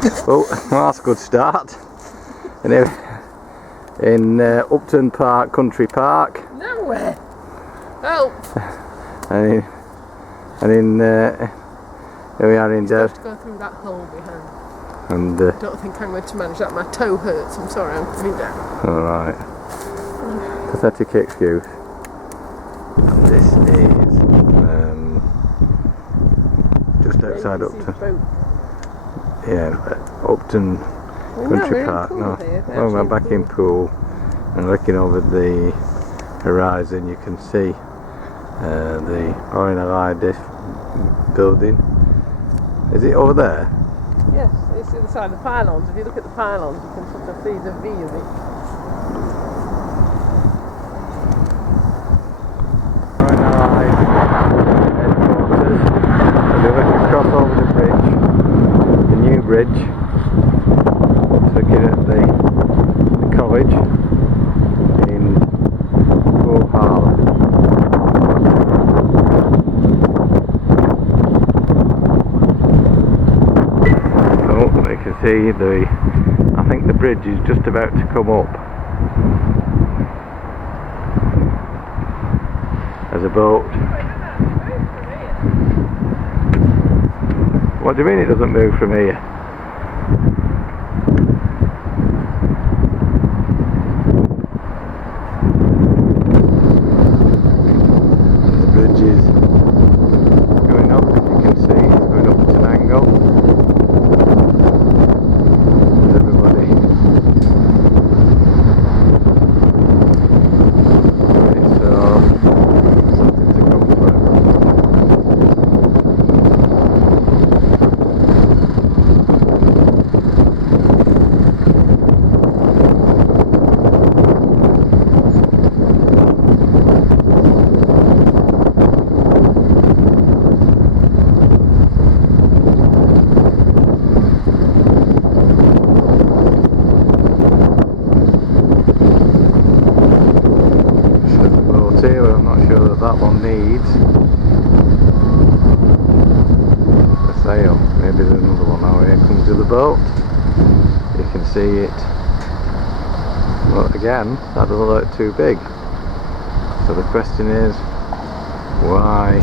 Oh, well, that's a good start. Anyway, in Upton Park Country Park. Nowhere. Help. And here we are in Just have to go through that hole behind. And I don't think I'm going to manage that. My toe hurts. I'm sorry, I'm coming down. Alright. Pathetic excuse. And this is just outside Upton. Yeah, Upton Country Park. No, well, we're back in Poole and looking over the horizon. You can see the Orinalai building. Is it over there? Yes, it's the other side of the pylons. If you look at the pylons, you can sort of see the V of it. Orinalai headquarters. As we look across over the bridge, the new bridge, looking at the college in Poole Harbour. You can see I think the bridge is just about to come up. There's a boat. What do you mean it doesn't move from here? The bridge is going up, as you can see, it's going up at an angle. Here, I'm not sure that one needs a sail. Maybe there's another one. Now here comes the other boat. You can see it. But again, that doesn't look too big. So the question is, why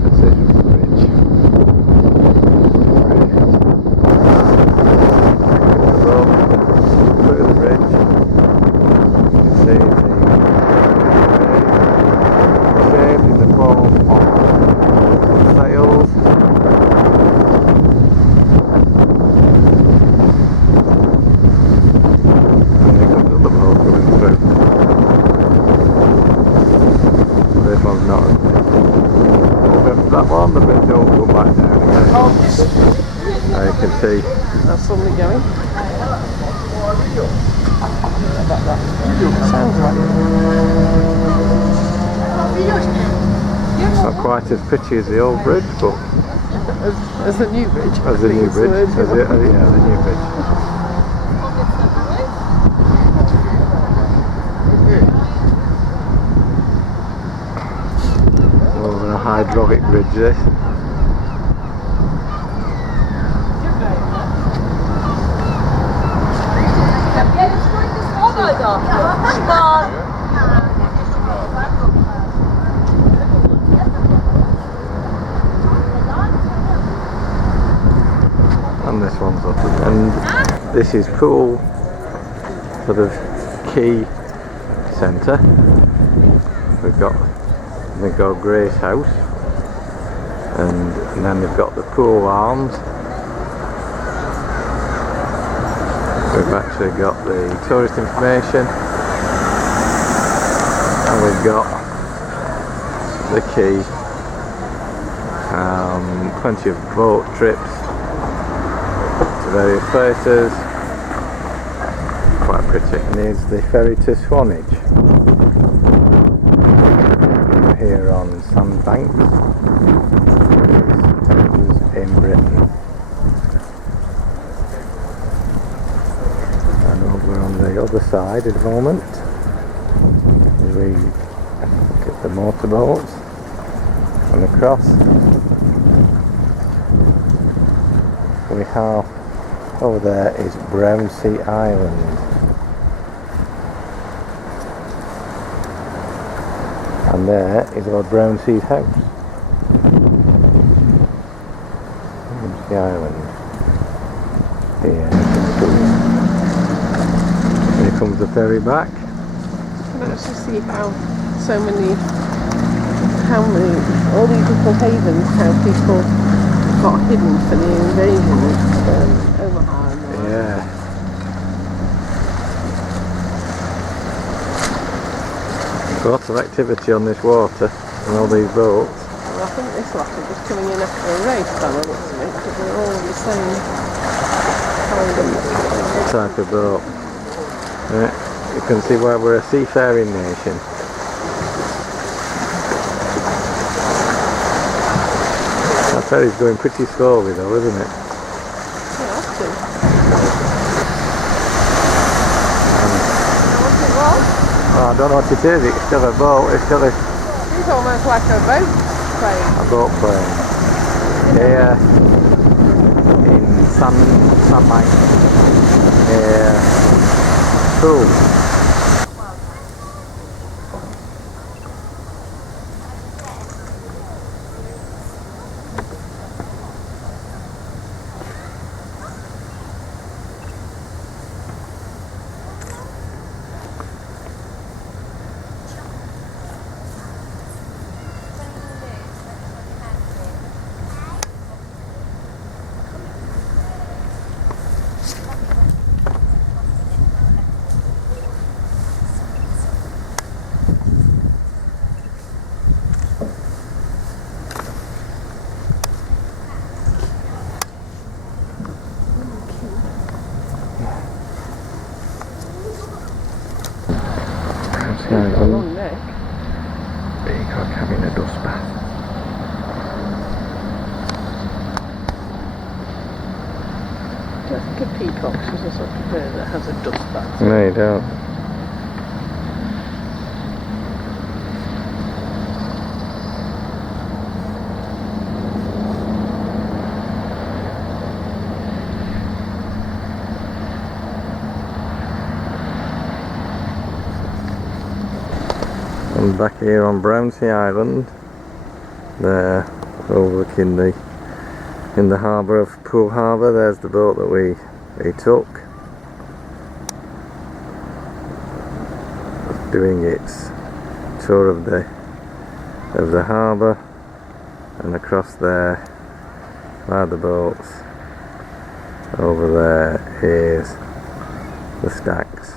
precision bridge? Look at the bridge. You can see the in the form of sails. And there comes another boat coming through. This one's not. That one, the bridge don't come back down again. Now you can see. That's suddenly going. Sounds right. Not quite as pretty as the old bridge, but as the new bridge. As the new bridge. Yeah, the new bridge. More than a hydraulic bridge, this. And this one's up, and this is Poole sort of key centre. We've got Grace House, and then we've got the Poole Arms. We've actually got the tourist information, and we've got the quay. Plenty of boat trips to various places. Quite pretty. And here's the ferry to Swanage. We're here on Sandbanks, in Britain. And over on the other side at the moment, we look at the motorboats and across. we have over there is Brownsea Island. And there is Lord Brownsea's house. Brownsea Island. Here. Here comes the ferry back. You can actually see how all these little havens, how people got hidden for the invasion of Omaha and all that. Yeah. Lots of activity on this water and all these boats. Well, I think this lot are just coming in after a race by the looks of it, because they're all the same Type of boat. Yeah. You can see why we're a seafaring nation. That ferry's going pretty slowly though, isn't it? Yeah, that's true. What it was? Oh, I don't know what it is, it's still a boat, it's still a It's almost like a boat plane. boat plane. Here in Sunlight near Poole. Got a long neck. Peacock having a dust bath. I don't think a peacock is a sort of bird that has a dust bath. No, you don't. I'm back here on Brownsea Island, there overlooking in the harbour of Poole Harbour. There's the boat that we took. It's doing its tour of the harbour, and across there by the boats over there is the stacks.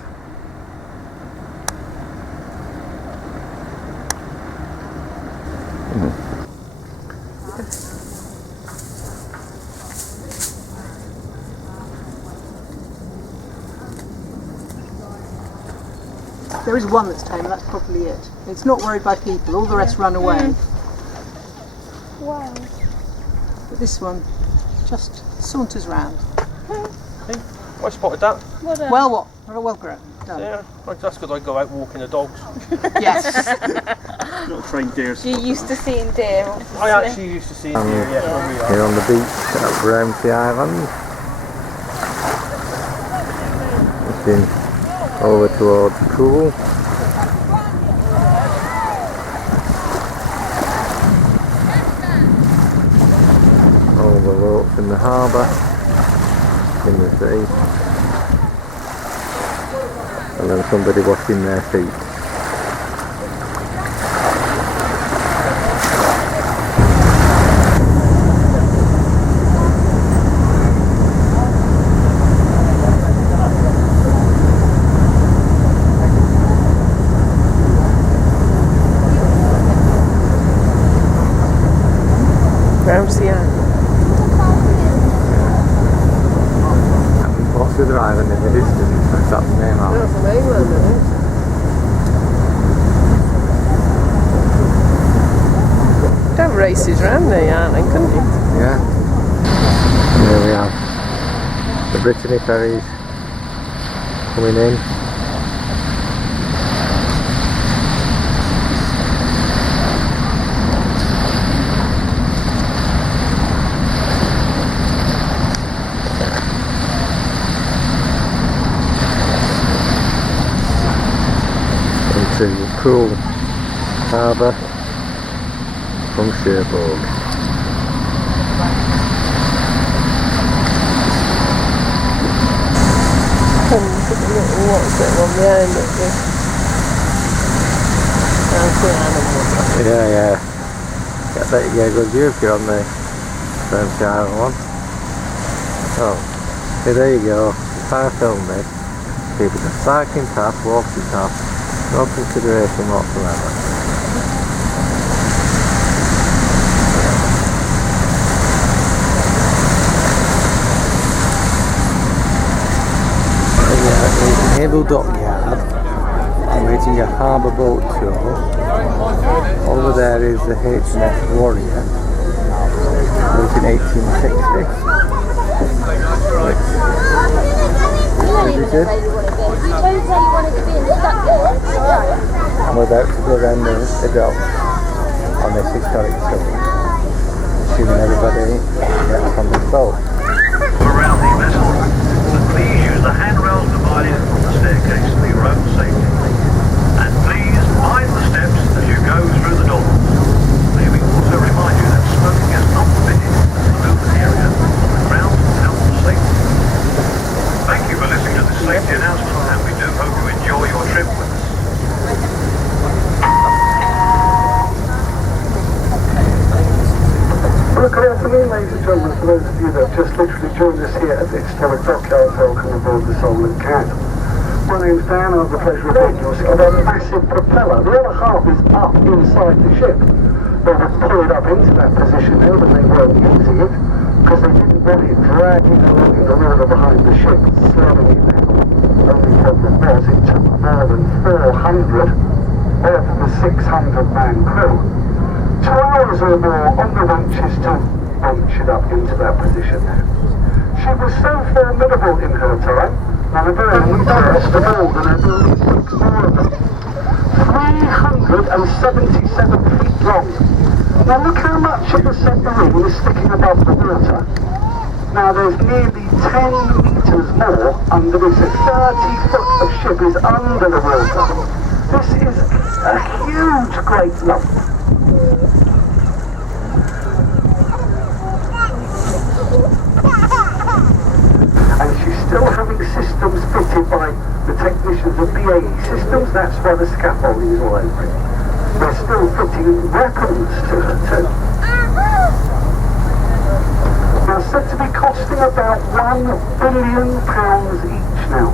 There is one that's tame, that's probably it. It's not worried by people, all the rest run away. Wow. But this one just saunters round. Hey, I spotted that. Well, what? Well grown. Done. Yeah, that's because I go out walking the dogs. Yes. Not trained deer. You're used to seeing deer, obviously. I actually used to see deer, yes, when we Here are. on the beach at Brownsea Island. Looking over towards Poole. All the boats in the harbour, in the sea. And then somebody washing their feet. Brownsea Island. What's the other island in the distance? That's the name of it. That's the mainland, I think. You'd have races round the island, couldn't you? Yeah. And there we have the Brittany ferries coming in. Poole Harbour from Cherbourg. And put the little what's it on behind it. That's the animal. Yeah. Get that, you get a good view if you're on the Sunshine one. Oh, okay, there you go. If I filmed it, people just cycling past, walking past, no consideration whatsoever. Yeah, Naval Dockyard. I'm waiting a harbour boat show. Over there is the HMS Warrior, built in 1860. And we're about to go around the dock on this historic story, assuming everybody gets on the boat. Around the vessel, but please use the handrails provided on the staircase for your own safety. And please mind the steps as you go through the doors. May we also remind you that smoking is not permitted in the open area on the grounds of health and safety. Thank you for listening to this safety announcement, and we do hope you enjoy your trip with us. Well, good afternoon, ladies and gentlemen. For those of you that have just literally joined us here at the historic dockyard, welcome aboard the Soul and Cat. My name's Dan, I have the pleasure of being your skipper. A massive propeller. The other half is up inside the ship. They would pull it up into that position now, but they weren't using it because they didn't want it dragging along in the water behind the ship, slowing it down. Only problem was it took more than 400 of the 600-man crew. 2 hours or more on the winches to winch it up into that position. She was so formidable in her time, and a very first of all, and there were 6 more of them. 377 feet long. Now look how much of the submarine is sticking above the water. Now there's nearly 10 metres more under this. 30 foot of ship is under the water. This is a huge, great lump. And she's still having systems fitted by the technicians of BAE Systems. That's why the scaffolding is all over it. They're still fitting weapons to her too. Now said to be costing about £1 billion each now.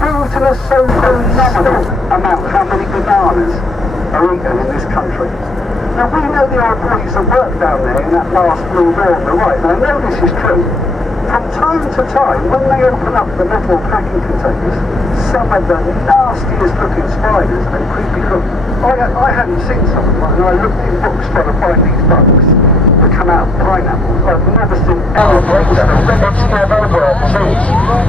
Built in a so phenomenal amount how many bananas are eaten in this country. Now we know there are bodies of work down there in that last blue door on the right, and I know this is true. From time to time, when they open up the metal packing containers, some of the nastiest looking spiders and creepy looking. I hadn't seen some of them, and I looked in books trying to find these bugs that come out of pineapples. I've never seen anything so let's never work too.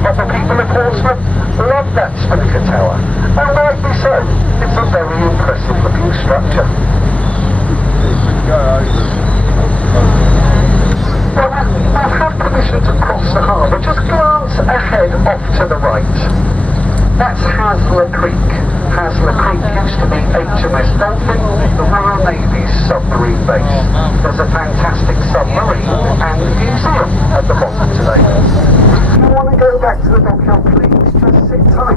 But the people of Portsmouth love that Spinnaker Tower, and rightly so. It's a very impressive looking structure. Well, I've had permission to cross the harbour. Just glance ahead off to the right. That's Hasler Creek. Hasler Creek used to be HMS Dolphin, the Royal Navy's submarine base. There's a fantastic submarine and museum at the bottom today. If you want to go back to the dockyard, please just sit tight.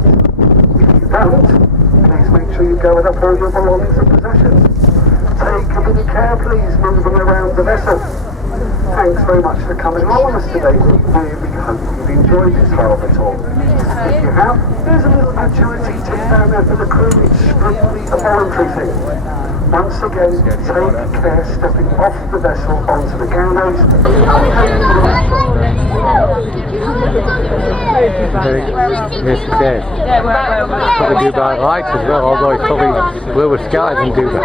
If you don't, please make sure you go up all your belongings and possessions. Take a bit of care, please, moving around the vessel. Thanks very much for coming along with us today. We really hope you've enjoyed this harbour tour. If you have, there's a little gratuity tip down there for the crew. It's strictly a voluntary thing. Once again, take care stepping off the vessel onto the gangways. Yes, it is. Probably Dubai lights as well, although it's probably bluer skies in Dubai.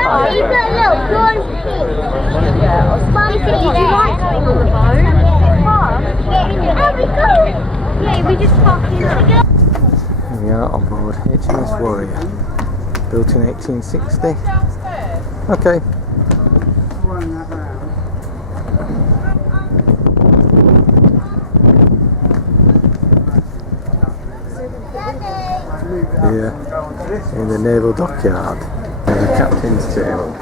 Yeah, we just parked here. Here we are on board HMS Warrior, built in 1860. Okay. Yeah. in the naval dockyard. There's the captain's table.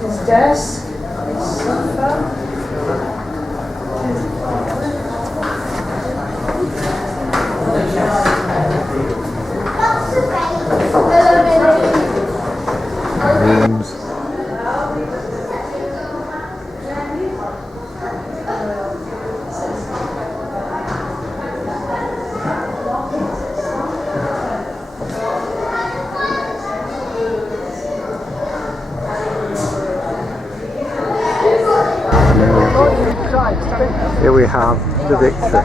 His desk, his sofa. Rooms. Here we have the Victory,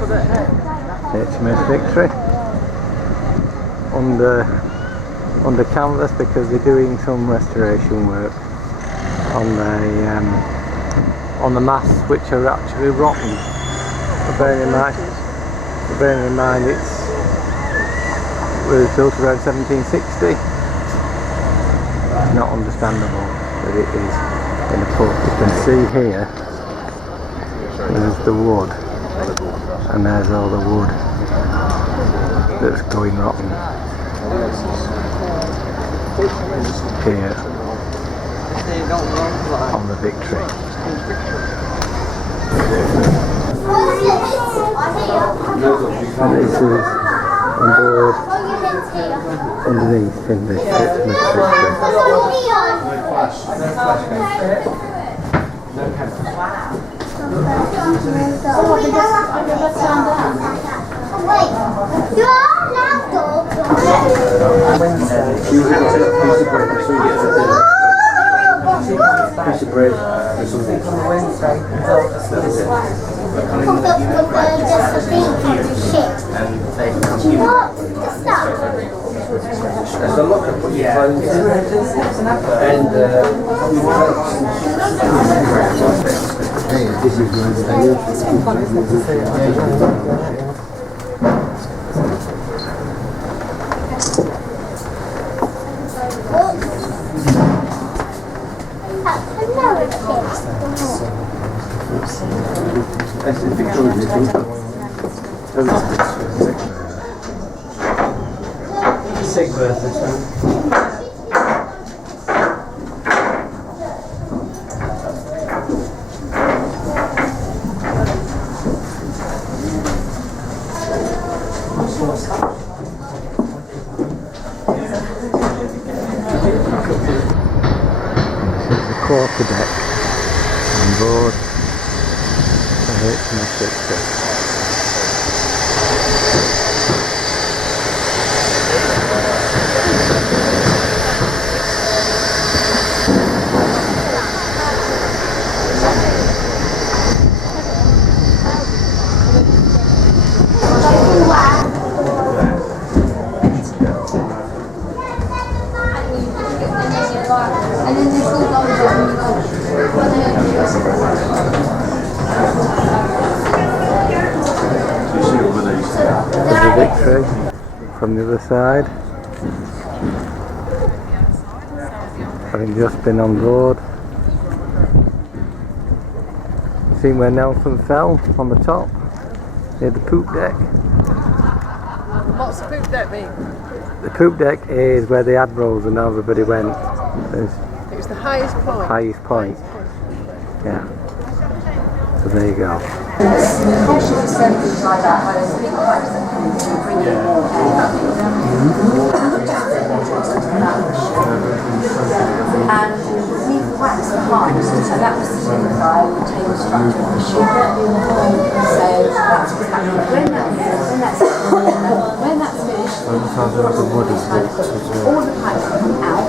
HMS Victory, under canvas because they're doing some restoration work on the masts, which are actually rotten. But bearing in mind it was built around 1760. It's not understandable that it is in a port. You can see here. There's the wood, and there's all the wood that's going rotten here on the Victory. And this is on board underneath in this Victory. Piece of bread or something. There's a locker, put your clothes in, and this is fun, isn't it, to see it? Quarterdeck on board the HMS Victory. There's the Victory from the other side, having just been on board. Seen where Nelson fell on the top, near the poop deck. What's the poop deck mean? The poop deck is where the admirals and everybody went. It was the highest point. Highest point. Yeah. So there you go. And we've waxed the heart, so that was to signify the table structure of the ship. So that's what's happening. When that's finished, all the pipes come out.